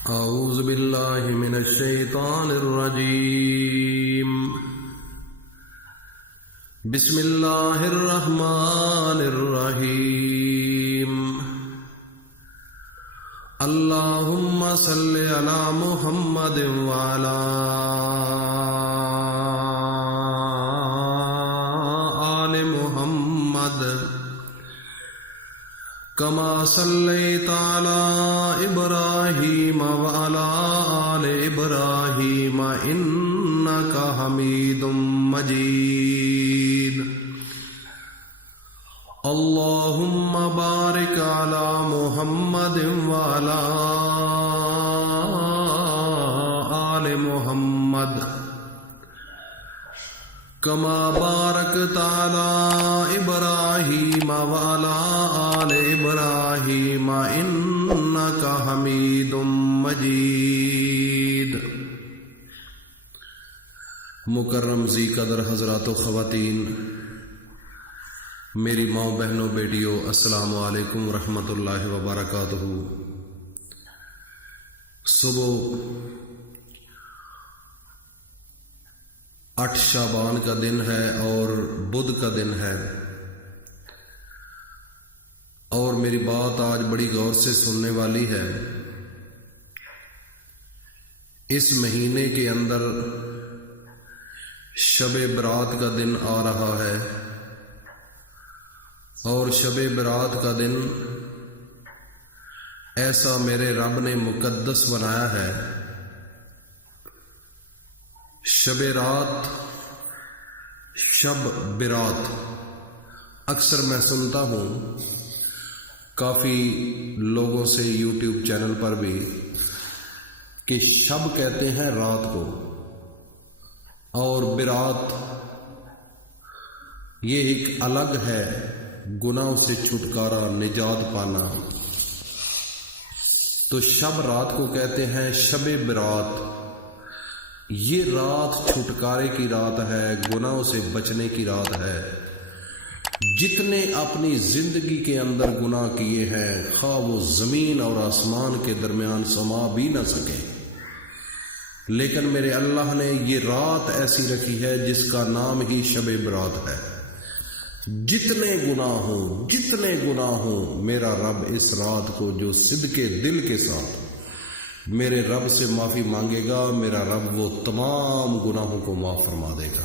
أعوذ بالله من الشيطان الرجيم. بسم الله الرحمن الرحيم. اللهم صل على محمد وعلى آل محمد كما صليت على إبراهيم وعلى آل إبراهيم إنك حميد مجيد. اللهم بارك على محمد وعلى آل محمد كما باركت على إبراهيم وعلى آل إبراهيم إنك حميد مجيد. مکرم ذی قدر حضرات و خواتین، میری ماں بہنوں بیٹیوں، السلام علیکم ورحمۃ اللہ وبرکاتہ. صبح 8 شعبان کا دن ہے اور بدھ کا دن ہے، اور میری بات آج بڑی غور سے سننے والی ہے. اس مہینے کے اندر شب برات کا دن آ رہا ہے، اور شب برات کا دن ایسا میرے رب نے مقدس بنایا ہے. شب رات، شب برات، اکثر میں سنتا ہوں کافی لوگوں سے یوٹیوب چینل پر بھی کہ شب کہتے ہیں رات کو، اور برات یہ ایک الگ ہے، گناہوں سے چھٹکارا، نجات پانا. تو شب رات کو کہتے ہیں شب برات. یہ رات چھٹکارے کی رات ہے، گناہوں سے بچنے کی رات ہے. جتنے اپنی زندگی کے اندر گناہ کیے ہیں، خواہ وہ زمین اور آسمان کے درمیان سما بھی نہ سکے، لیکن میرے اللہ نے یہ رات ایسی رکھی ہے جس کا نام ہی شب برات ہے. جتنے گناہ ہوں میرا رب اس رات کو جو صدقے دل کے ساتھ میرے رب سے معافی مانگے گا، میرا رب وہ تمام گناہوں کو معاف فرما دے گا.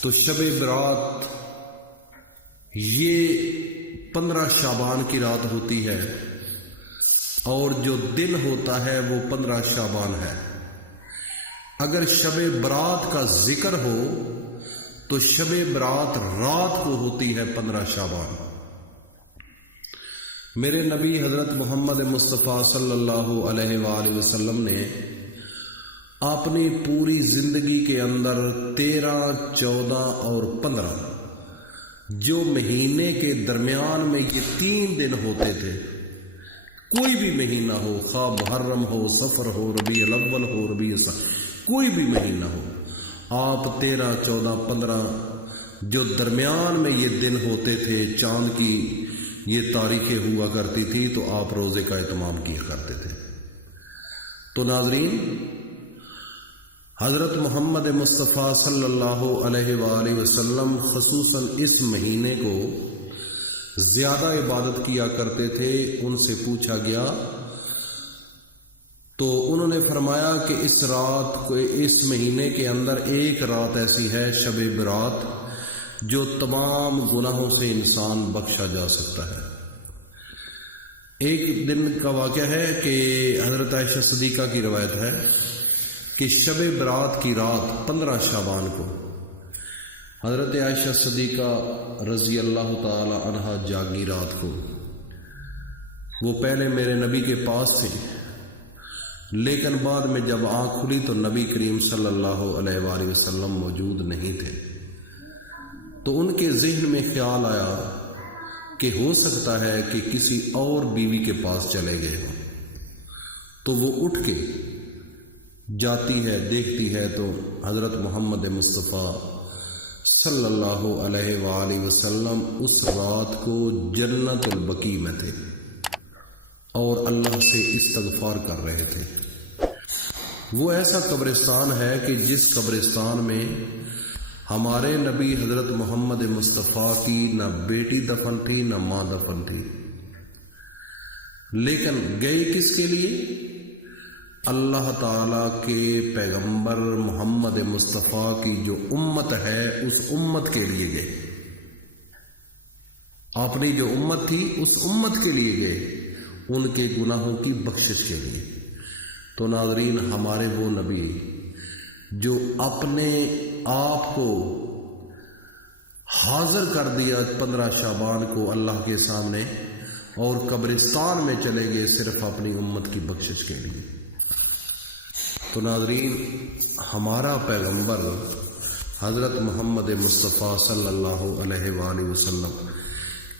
تو شب برات یہ 15 شعبان کی رات ہوتی ہے، اور جو دن ہوتا ہے وہ 15 شعبان ہے. اگر شب برات کا ذکر ہو تو شب برات رات کو ہوتی ہے 15 شعبان. میرے نبی حضرت محمد مصطفیٰ صلی اللہ علیہ وآلہ وسلم نے اپنی پوری زندگی کے اندر 13، 14 اور 15 جو مہینے کے درمیان میں یہ 3 دن ہوتے تھے، کوئی بھی مہینہ ہو، خواہ محرم ہو، سفر ہو، ربیع الاول ہو، ربیع ثانی، کوئی بھی مہینہ ہو، آپ 13، 14، 15 جو درمیان میں یہ دن ہوتے تھے، چاند کی یہ تاریخیں ہوا کرتی تھی، تو آپ روزے کا اہتمام کیا کرتے تھے. تو ناظرین، حضرت محمد مصطفیٰ صلی اللہ علیہ وآلہ وسلم خصوصاً اس مہینے کو زیادہ عبادت کیا کرتے تھے. ان سے پوچھا گیا تو انہوں نے فرمایا کہ اس رات کو، اس مہینے کے اندر ایک رات ایسی ہے شب برات جو تمام گناہوں سے انسان بخشا جا سکتا ہے. ایک دن کا واقعہ ہے کہ حضرت عائشہ صدیقہ کی روایت ہے کہ شب برات کی رات 15 شعبان کو حضرت عائشہ صدیقہ رضی اللہ تعالی عنہا جاگی. رات کو وہ پہلے میرے نبی کے پاس تھے، لیکن بعد میں جب آنکھ کھلی تو نبی کریم صلی اللہ علیہ وآلہ وسلم موجود نہیں تھے. تو ان کے ذہن میں خیال آیا کہ ہو سکتا ہے کہ کسی اور بیوی کے پاس چلے گئے ہوں. تو وہ اٹھ کے جاتی ہے، دیکھتی ہے تو حضرت محمد مصطفیٰ صلی اللہ علیہ وآلہ وسلم اس رات کو جنت البقیع میں تھے، اور اللہ سے استغفار کر رہے تھے۔ وہ ایسا قبرستان ہے کہ جس قبرستان میں ہمارے نبی حضرت محمد مصطفیٰ کی نہ بیٹی دفن تھی نہ ماں دفن تھی، لیکن گئے کس کے لیے؟ اللہ تعالیٰ کے پیغمبر محمد مصطفیٰ کی جو امت ہے اس امت کے لیے گئے، اپنی جو امت تھی اس امت کے لیے گئے، ان کے گناہوں کی بخشش کے لیے۔ تو ناظرین، ہمارے وہ نبی جو اپنے آپ کو حاضر کر دیا 15 شعبان کو اللہ کے سامنے اور قبرستان میں چلے گئے صرف اپنی امت کی بخشش کے لیے۔ تو ناظرین، ہمارا پیغمبر حضرت محمد مصطفیٰ صلی اللہ علیہ وآلہ وسلم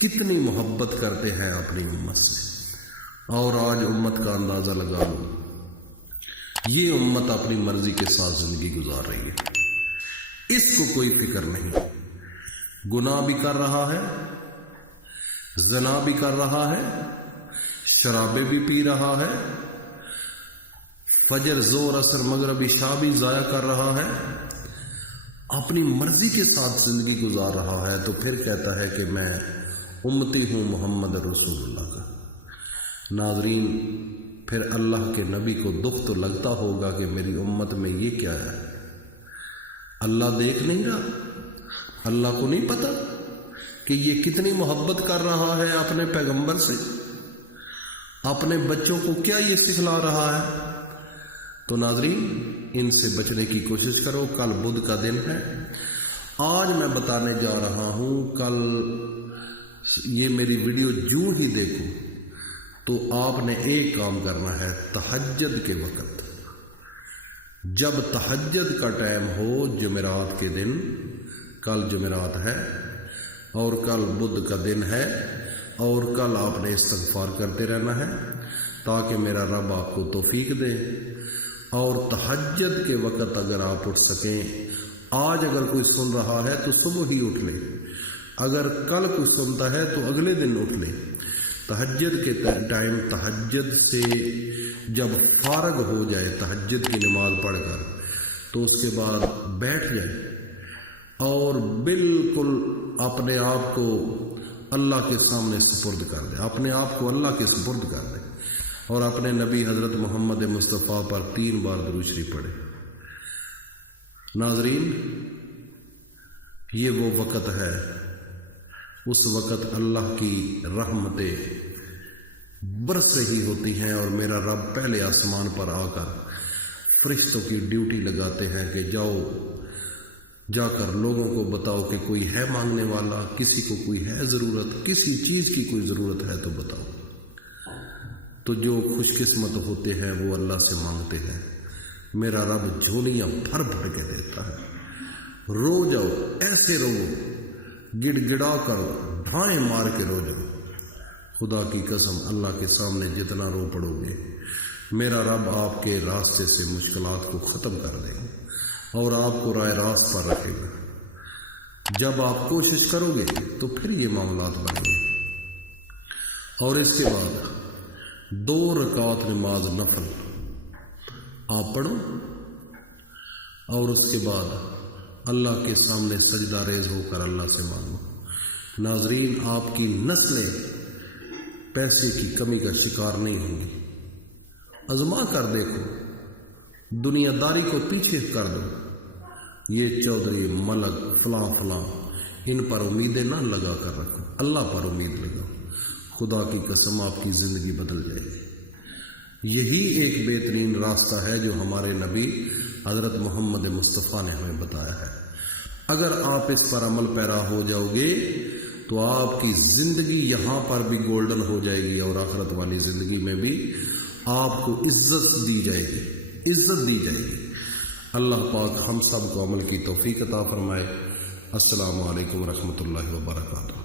کتنی محبت کرتے ہیں اپنی امت سے، اور آج امت کا اندازہ لگا لو، یہ امت اپنی مرضی کے ساتھ زندگی گزار رہی ہے، اس کو کوئی فکر نہیں، گناہ بھی کر رہا ہے، زنا بھی کر رہا ہے، شرابیں بھی پی رہا ہے، فجر زور اثر مغرب عشاء بھی ضائع کر رہا ہے، اپنی مرضی کے ساتھ زندگی گزار رہا ہے، تو پھر کہتا ہے کہ میں امتی ہوں محمد رسول اللہ کا۔ ناظرین، پھر اللہ کے نبی کو دکھ تو لگتا ہوگا کہ میری امت میں یہ کیا ہے؟ اللہ دیکھ نہیں رہا؟ اللہ کو نہیں پتا کہ یہ کتنی محبت کر رہا ہے اپنے پیغمبر سے؟ اپنے بچوں کو کیا یہ سکھلا رہا ہے؟ تو ناظرین، ان سے بچنے کی کوشش کرو۔ کل بدھ کا دن ہے، آج میں بتانے جا رہا ہوں، کل یہ میری ویڈیو جو ہی دیکھو تو آپ نے ایک کام کرنا ہے، تہجد کے وقت، جب تہجد کا ٹائم ہو، جمعرات کے دن، کل جمعرات ہے اور کل بدھ کا دن ہے، اور کل آپ نے استغفار کرتے رہنا ہے تاکہ میرا رب آپ کو توفیق دے۔ اور تہجد کے وقت اگر آپ اٹھ سکیں، آج اگر کوئی سن رہا ہے تو صبح ہی اٹھ لے، اگر کل کوئی سنتا ہے تو اگلے دن اٹھ لے۔ تہجد کے ٹائم، تہجد سے جب فارغ ہو جائے تہجد کی نماز پڑھ کر، تو اس کے بعد بیٹھ جائے اور بالکل اپنے آپ کو اللہ کے سامنے سپرد کر دے، اپنے آپ کو اللہ کے سپرد کر دے، اور اپنے نبی حضرت محمد مصطفیٰ پر 3 بار درود شریف پڑھے۔ ناظرین، یہ وہ وقت ہے، اس وقت اللہ کی رحمتیں برس رہی ہوتی ہیں، اور میرا رب پہلے آسمان پر آ کر فرشتوں کی ڈیوٹی لگاتے ہیں کہ جاؤ، جا کر لوگوں کو بتاؤ کہ کوئی ہے مانگنے والا، کسی کو کوئی ہے ضرورت، کسی چیز کی کوئی ضرورت ہے تو بتاؤ۔ تو جو خوش قسمت ہوتے ہیں وہ اللہ سے مانگتے ہیں، میرا رب جھولیاں بھر بھر کے دیتا ہے۔ رو جاؤ، ایسے رو، گڑ گڑا کر، ڈھائیں مار کے رو جاؤ۔ خدا کی قسم، اللہ کے سامنے جتنا رو پڑو گے، میرا رب آپ کے راستے سے مشکلات کو ختم کر دے گا اور آپ کو رائے راست پر رکھے گا۔ جب آپ کوشش کرو گے تو پھر یہ معاملات بنیں گے۔ اور اس کے بعد 2 رکعت نماز نفل آپ پڑھو، اور اس کے بعد اللہ کے سامنے سجدہ ریز ہو کر اللہ سے مانگو۔ ناظرین، آپ کی نسلیں پیسے کی کمی کا شکار نہیں ہوں گی۔ آزما کر دیکھو، دنیا داری کو پیچھے کر دو، یہ چودھری ملک فلاں فلاں، ان پر امیدیں نہ لگا کر رکھو، اللہ پر امید لگاؤ۔ خدا کی قسم، آپ کی زندگی بدل جائے گی۔ یہی ایک بہترین راستہ ہے جو ہمارے نبی حضرت محمد مصطفیٰ نے ہمیں بتایا ہے۔ اگر آپ اس پر عمل پیرا ہو جاؤ گے تو آپ کی زندگی یہاں پر بھی گولڈن ہو جائے گی، اور آخرت والی زندگی میں بھی آپ کو عزت دی جائے گی، عزت دی جائے گی۔ اللہ پاک ہم سب کو عمل کی توفیق عطا فرمائے۔ السلام علیکم ورحمۃ اللہ وبرکاتہ۔